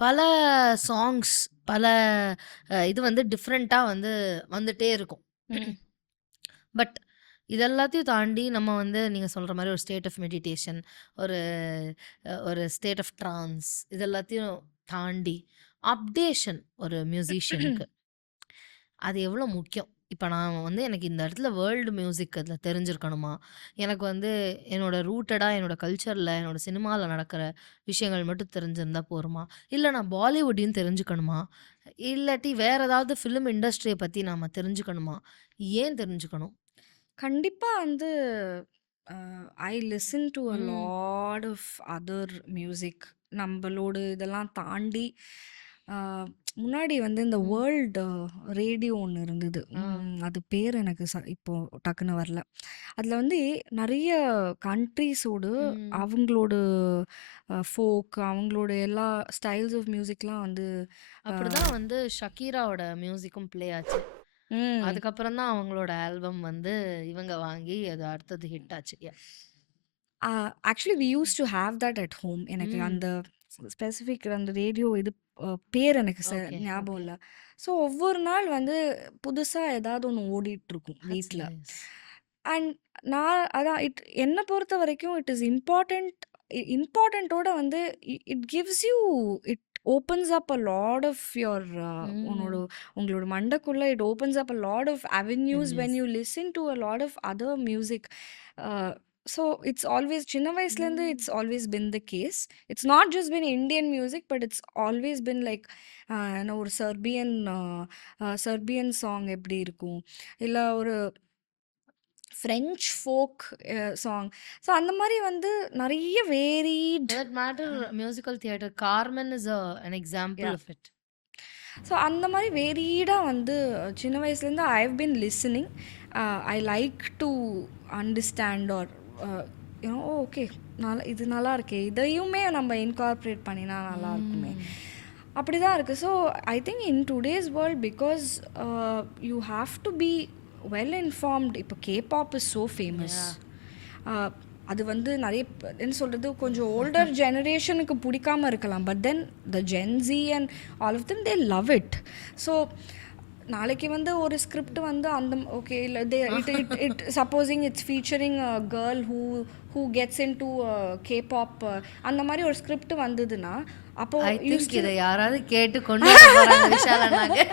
பல சாங்ஸ், பல இது வந்து டிஃப்ரெண்ட்டா வந்து வந்துட்டே இருக்கும். ம். பட் இது எல்லாத்தையும் தாண்டி நம்ம வந்து நீங்க சொல்ற மாரி ஒரு ஸ்டேட் ஆஃப் மெடிடேஷன், ஒரு ஒரு ஸ்டேட் ஆஃப் ட்ரான்ஸ் இது எல்லாத்தையும் தாண்டி அப்டேஷன் ஒரு மியூசிஷியனுக்கு அது எவ்வளோ முக்கியம்? இப்ப நான் வந்து எனக்கு இந்த இடத்துல வேர்ல்டு மியூசிக் அதில தெரிஞ்சிருக்கணுமா? எனக்கு வந்து என்னோட ரூட்டடா என்னோட கல்ச்சர்ல, என்னோட சினிமால நடக்கிற விஷயங்கள் மட்டும் தெரிஞ்சிருந்தா போருமா? இல்ல நான் பாலிவுட்டையும் தெரிஞ்சுக்கணுமா? இல்லாட்டி வேற ஏதாவது ஃபிலிம் இண்டஸ்ட்ரிய பத்தி நாம தெரிஞ்சுக்கணுமா? ஏன் தெரிஞ்சுக்கணும்? கண்டிப்பா வந்து அ I listen to a hmm. Lot of other music. நம்பளோட இதெல்லாம் தாண்டி அ முன்னாடி வந்து இந்த ம். வேர்ல்டு ரேடியோ ஒண்ணு இருந்தது. ஆ. அது பேர் எனக்கு இப்போ டக்குன்னு வரல. அதில வந்து நெறைய கண்ட்ரீஸோட ம். அவங்களோட ஃபோக் அவங்களோட எல்லா ஸ்டைல்ஸ் ஆஃப் மியூசிக்லாம் வந்து அ அப்படிதான் வந்து ஷக்கீராவோட மியூசிக்கும் ப்ளே ஆச்சு. ம். அதுக்கப்புறம் தான் அவங்களோட ஆல்பம் வந்து இவங்க வாங்கி அது அடுத்தது ஹிட் ஆச்சு. Actually we used to have that at home. எனக்கு ம். அந்த ஸ்பெசிஃபிக் அந்த ரேடியோ இது பேர் எனக்கு ஓகே, ஞாபகம் ஓகே. இல்ல. ஸோ ஒவ்வொரு நாள் வந்து புதுசா ஏதாவது ஒண்ணு ஓடிட்டுருக்கும் தட்ஸ் வீட்ல. நைஸ். அண்ட் நான் அதான் என்ன பொறுத்த வரைக்கும் இட் இஸ் இம்பார்ட்டன்ட். இம்பார்ட்டன்ட்டோட வந்து it gives you it opens up a lot of your உன்னோட ம். உங்களோட மண்டைக்குள்ள it opens up a lot of avenues when yes. You listen to a lot of other music. So it's always சின்ன வயசுலேருந்து ம். It's always been the case. It's not just been Indian music but it's always been like என்ன ஒரு Serbian song எப்படி இருக்கும், இல்லை ஒரு French folk song. So அந்த மாதிரி வந்து நிறைய For variety. that matter, musical theatre, Carmen is an example yeah. of it. So அந்த மாதிரி வேரீடாக வந்து சின்ன வயசுலேருந்து I have been listening. I like to understand or you know okay இது நல்லா இருக்கே, இதையுமே நம்ம இன்கார்பரேட் பண்ணினா நல்லா இருக்குமே, ம். அப்படி தான் இருக்குது. So I think in today's world because you have to be well informed. இப்போ kebab is so famous. Yeah. அது வந்து நிறைய என்ன சொல்கிறது, கொஞ்சம் ஓல்டர் ஜெனரேஷனுக்கு பிடிக்காம இருக்கலாம். But then the Gen Z and all of them they love it. So நாளைக்கு வந்து ஒரு ஸ்கிரிப்ட் வந்து அந்த ஓகே இல்லை they it it it supposing it's featuring a girl who gets in to kebab, அந்த மாதிரி ஒரு ஸ்கிரிப்ட் வந்ததுன்னா அப்போது I யூ think இத ஸ்டில் யாராவது கேட்டு கொண்டு வர போறாங்க விஷால் அண்ணாக்கு.